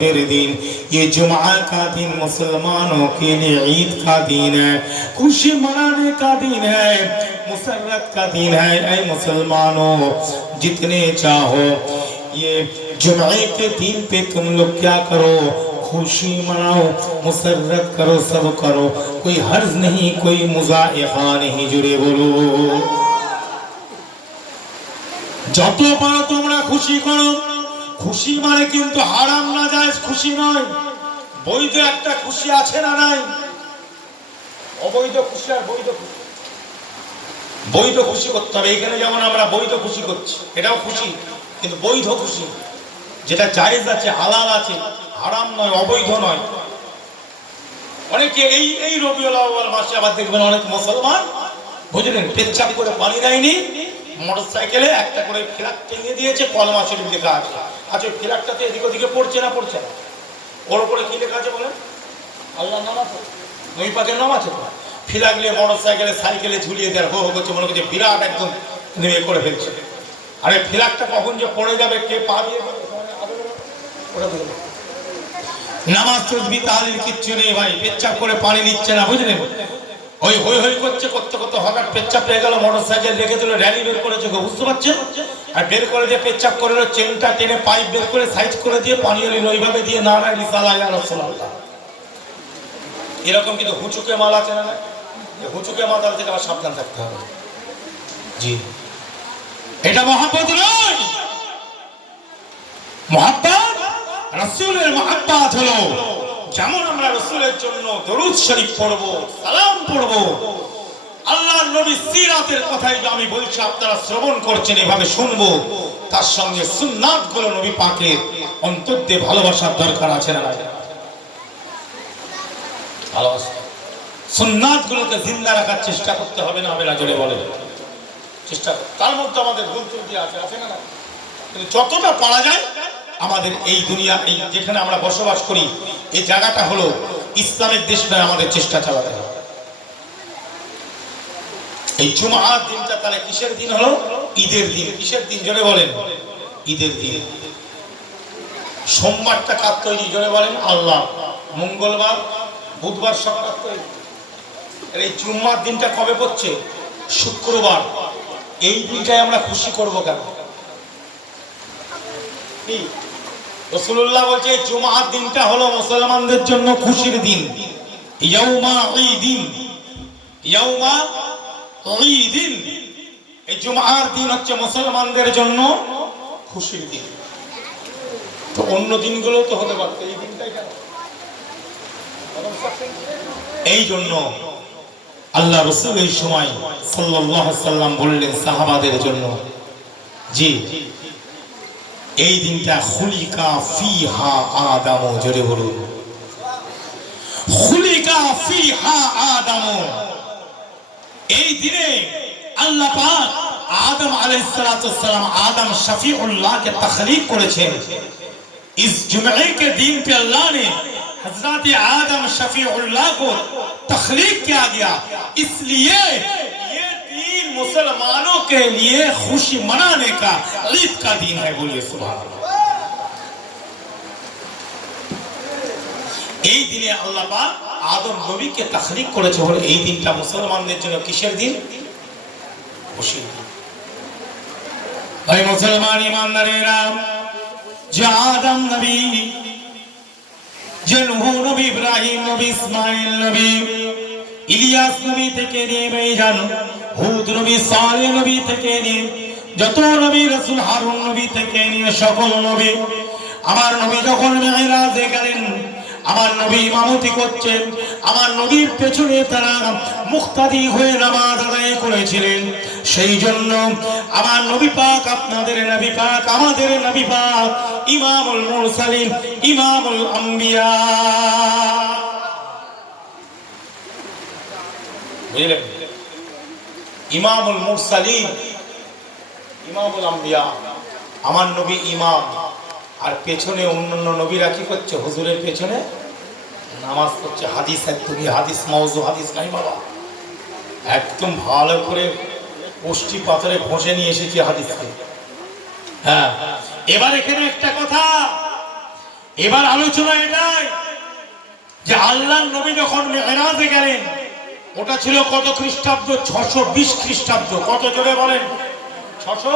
दिन ये जुमा का दिन मुसलमानों के लिए ईद का दिन है, खुशी मनाने का दिन है, मुसर्रत का दिन है। ऐ मुसलमानों, जितने चाहो ये जुमे के दिन पे तुम लोग क्या करो, खुशी मनाओ, मुसर्रत करो, सब करो, कोई हर्ज नहीं, कोई मुज़ाइक़ा नहीं। जुड़े बोलो, যত পারো তোমরা খুশি করো। খুশি মানে কিন্তু হারাম না জায়েজ খুশি নয়, বৈধ একটা খুশি আছে না নাই? অবৈধ খুশি আর বৈধ খুশি। বৈধ খুশি করতে হবে। এখানে যেমন আমরা বৈধ খুশি করছি, এটাও খুশি, কিন্তু বৈধ খুশি, যেটা জায়েজ আছে, হালাল আছে, হারাম নয়, অবৈধ নয়। অনেকে এই রবিউল আউয়াল মাসে আবার দেখবেন অনেক মুসলমান, বুঝলেন, পেচ্ছাপ করে পানি দেয়নি, মোটরসাইকেলে একটা করে ফ্ল্যাগ টেঙে দিয়েছে, কলমা শরীফ লেখা আছে। আচ্ছা, ওই ফ্ল্যাগটাতে এদিক ওদিকে পড়ছে না? পড়ছে না। ওর উপরে কি লেখা আছে বলেন? আল্লাহর নাম আছে, নবী পাকের নাম আছে। তো ফ্ল্যাগ নিয়ে মোটরসাইকেলে সাইকেলে ঝুলিয়ে দেওয়ার হো করছে, মনে করছে বিরাট একদম নেমে করে ফেলছে। আরে ফ্ল্যাগটা কখন যে পড়ে যাবে, কে পা দিয়ে নামাজ তসবিহ তাহলিল কিচ্ছু নেই ভাই, পেচ্ছাপ করে পানি নিচ্ছে না, বুঝলেন? ওই হই হই করছে, করতে করতে হঠাৎ পেচ্ছাপ পেয়ে গেল, মোটরসাইকেল রেখে দিল, র্যালি বের করেছে, বুঝতে পারছেন? আর বের করে দিয়ে পেচ্ছাপ করে চেনটা টেনে পাইপ বের করে সাইজ করে দিয়ে পানি ওইভাবে দিয়ে না না রিসালা ইয়া রাসূলুল্লাহ। এরকম কিন্তু হুচুকে মাল আছে না? হুচুকে মাল থেকে আবার সাবধান থাকতে হবে। জি, এটা মহব্বত নয়। মহব্বত, রাসূলের মহব্বত হলো যেমন আমরা রাসূলের জন্য দরুদ শরীফ পড়ব, সালাম পড়ব, আল্লাহর নবীর সিরাতের কথাই আমি বলছি, আপনারা শ্রবণ করছেন, এভাবে শুনবো, তার সঙ্গে সুন্নাতগুলো নবী পাকের অন্তর দিয়ে ভালোবাসার দরকার আছে না? ভালোবাসা, সুন্নাতগুলোকে জিন্দা রাখার চেষ্টা করতে হবে না? হবে না? জোরে বলে চেষ্টা। তার মধ্যে আমাদের ভুল ত্রুটি আছে না? কিন্তু যতটা পারা যায় আমাদের এই দুনিয়া, এই যেখানে আমরা বসবাস করি, এই জায়গাটা হলো ইসলামের দেশ নয়, আমাদের চেষ্টা চালাতে হবে। এই জুমার দিনটা তাহলে কিসের দিন হলো? ঈদের দিন। কিসের দিন? জোরে বলেন। ঈদের দিন। সোমবারটা কার তৈরি? জোরে বলেন। আল্লাহ। মঙ্গলবার, বুধবার সব কার তৈরি? এই জুমার দিনটা কবে পড়ছে? শুক্রবার। এই দিনটাই আমরা খুশি করব কেন? রাসূলুল্লাহ বলছে জুমার দিনটা হলো মুসলমানদের জন্য খুশির দিন। ইয়াউমা ঈদিন, ইয়াউমা ঈদিন। এই জুমার দিন হচ্ছে মুসলমানদের জন্য খুশির দিন। তো অন্য দিনগুলো তো হতে পারত, এই দিনটাই কেন? এই জন্য আল্লাহ রাসূল এই সময় সাল্লাল্লাহু আলাইহি সাল্লাম বললেন সাহাবাদের জন্য, জি, এই দিনটা খুলিকা ফিহা আদম। জোরে বলুন, খুলিকা ফিহা আদম। এই দিনে আল্লাহ পাক আদম আলাইহিস সালাতু ওয়াস সালাম, आदम शफीउल्लाह के तखलीक করেছেন। इस जुमे के दिन पे अल्लाह ने हजरत आदम शफीउल्लाह को तखलीक किया गया, इसलिए ये दिन मुसलमानों के लिए खुशी मनाने का ईद का दिन है। बोलिए सुभान अल्लाह। এই দিনে আল্লাহ পাক আদম নবীকে তাখলীক করেছে বলে এই দিনটা মুসলমানদের জন্য কিসের দিন? খুশির দিন। ভাই মুসলমান ইমানদারেরা, যে আদম নবী, যে নূহ নবী, ইব্রাহিম নবী, ইসমাইল নবী, ইলিয়াস নবী থেকে নিয়ে বেজান হুদ নবী, সালেহ নবী থেকে নিয়ে যত নবী রাসূল, হারুন নবী থেকে নিয়ে সকল নবী, আমার নবী যখন মেরাজে গেলেন, আমার নবী ইমামতি করছেন, আমার নবীর পেছনে তারা মুক্তাদি হয়ে নামাজ আদায় করেছিলেন। সেই জন্য আমার নবী পাক, আপনাদের নবী পাক, আমাদের নবী পাক, ইমামুল মুরসালিন, ইমামুল আম্বিয়া, বুঝলেন? ইমামুল মুরসালিন, ইমামুল আম্বিয়া, আমার নবী ইমাম, আর পেছনে অন্যান্য নবীরা কি করছে? হুজুরের পেছনে নামাজ পড়ছে। হাদিস একদম হাদিস মাউযু, হাদিস নাই বাবা, একদম ভালো করে কষ্টি পাথরে ঘষে নিয়ে এসেছি হাদিসকে। হ্যাঁ, এবার এখানে একটা কথা, এবার আলোচনা এটাই যে আল্লাহর নবী যখন মেরাজে গেলেন, ওটা ছিল কত খ্রিস্টাব্দ? 620 খ্রিস্টাব্দ। কত জোরে বলেন? 600